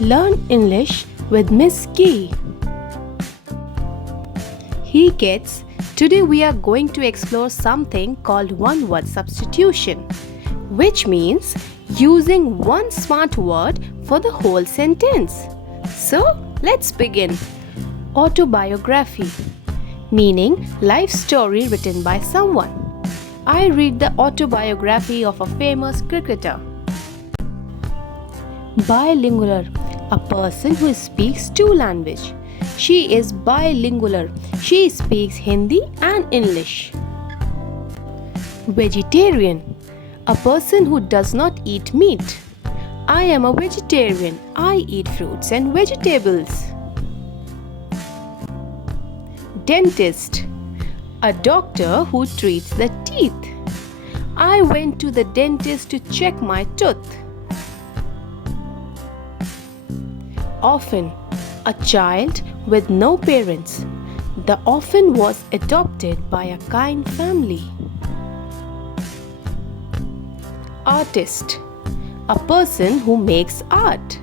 Learn English with Miss Key. Hey kids, today we are going to explore something called one word substitution, which means using one smart word for the whole sentence. So, let's begin. Autobiography, meaning life story written by someone. I read the autobiography of a famous cricketer. Bilingual, a person who speaks two languages. She is bilingual. She speaks Hindi and English. Vegetarian, a person who does not eat meat. I am a vegetarian. I eat fruits and vegetables. Dentist, a doctor who treats the teeth. I went to the dentist to check my tooth. Orphan, a child with no parents. The orphan was adopted by a kind family. Artist, a person who makes art.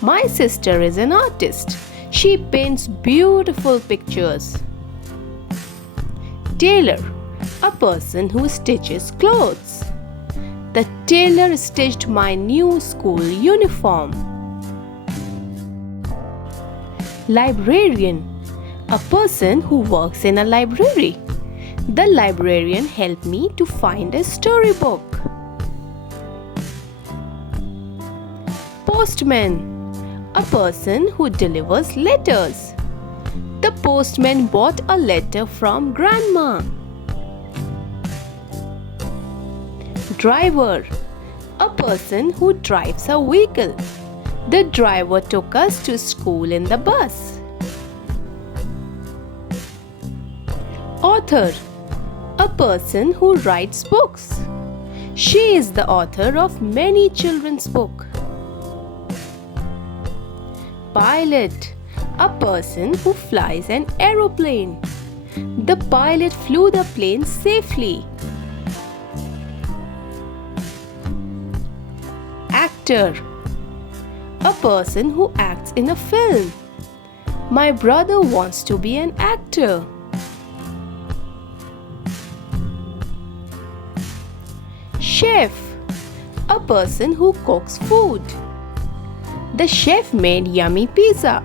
My sister is an artist. She paints beautiful pictures. Tailor, a person who stitches clothes. The tailor stitched my new school uniform. Librarian, a person who works in a library. The librarian helped me to find a storybook. Postman, a person who delivers letters. The postman bought a letter from Grandma. Driver, a person who drives a vehicle. The driver took us to school in the bus. Author, a person who writes books. She is the author of many children's books. Pilot, a person who flies an aeroplane. The pilot flew the plane safely. Actor, a person who acts in a film. My brother wants to be an actor. Chef, a person who cooks food. The chef made yummy pizza.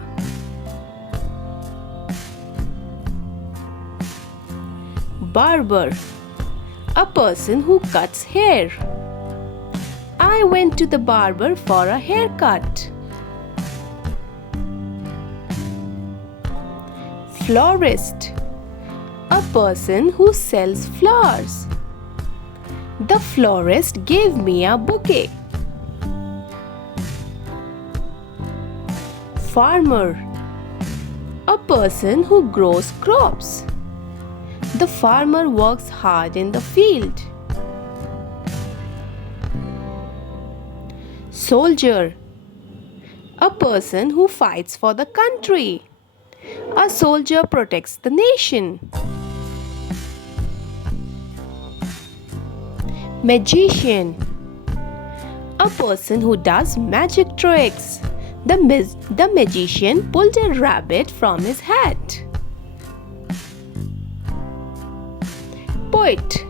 Barber, a person who cuts hair. I went to the barber for a haircut. Florist, a person who sells flowers. The florist gave me a bouquet. Farmer, a person who grows crops. The farmer works hard in the field. Soldier, a person who fights for the country. A soldier protects the nation. Magician, a person who does magic tricks. The magician pulled a rabbit from his hat. Poet,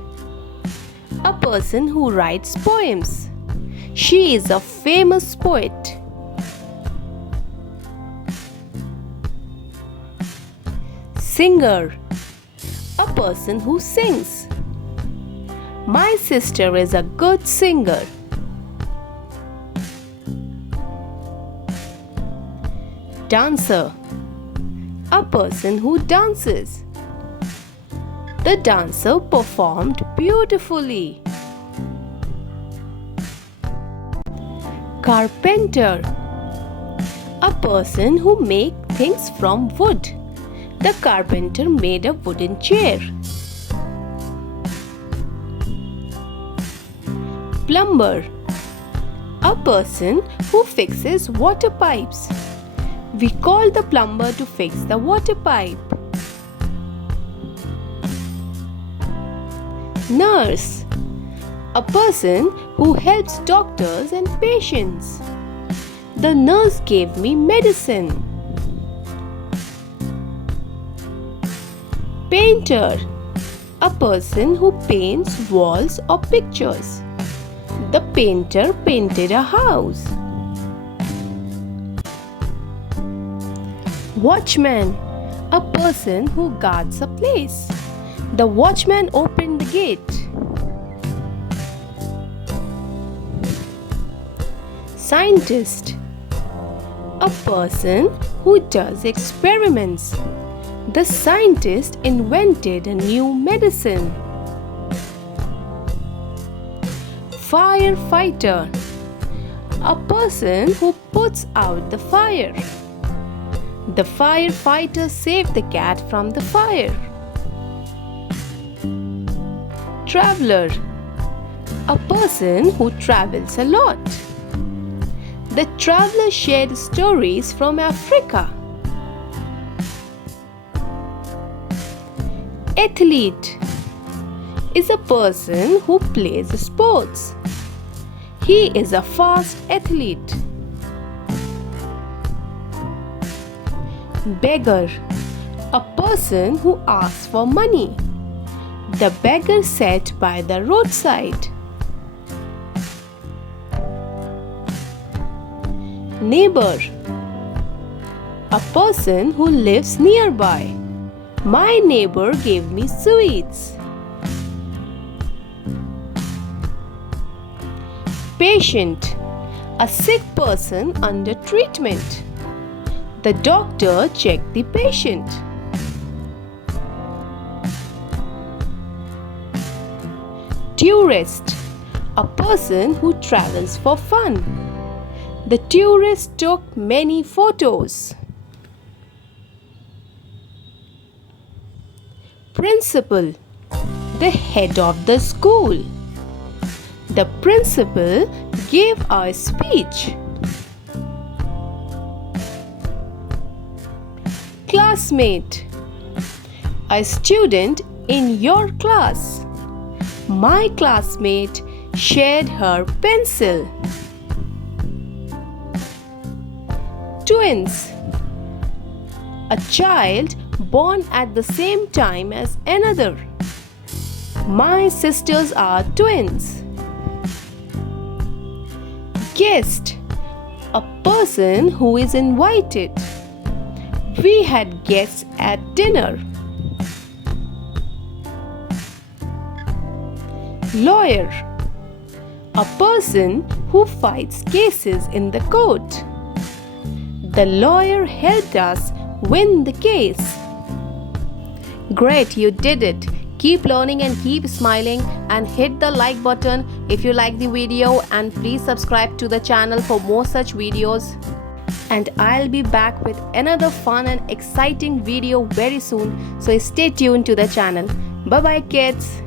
a person who writes poems. She is a famous poet. Singer, a person who sings. My sister is a good singer. Dancer, a person who dances. The dancer performed beautifully. Carpenter, a person who makes things from wood. The carpenter made a wooden chair. Plumber, a person who fixes water pipes. We called the plumber to fix the water pipe. Nurse, a person who helps doctors and patients. The nurse gave me medicine. Painter, a person who paints walls or pictures. The painter painted a house. Watchman, a person who guards a place. The watchman opened the gate. Scientist, a person who does experiments. The scientist invented a new medicine. Firefighter, a person who puts out the fire. The firefighter saved the cat from the fire. Traveler, a person who travels a lot. The traveler shared stories from Africa. Athlete is a person who plays sports. He is a fast athlete. Beggar, a person who asks for money. The beggar sat by the roadside. Neighbor, a person who lives nearby. My neighbor gave me sweets. Patient, a sick person under treatment. The doctor checked the patient. Tourist, a person who travels for fun. The tourist took many photos. Principal, the head of the school. The principal gave a speech. Classmate, a student in your class. My classmate shared her pencil. Twins, a child born at the same time as another. My sisters are twins. Guest, a person who is invited. We had guests at dinner. Lawyer, a person who fights cases in the court. The lawyer helped us win the case. Great, you did it. Keep learning and keep smiling, and hit the like button if you like the video, and please subscribe to the channel for more such videos. And I'll be back with another fun and exciting video very soon, so stay tuned to the channel. Bye bye kids.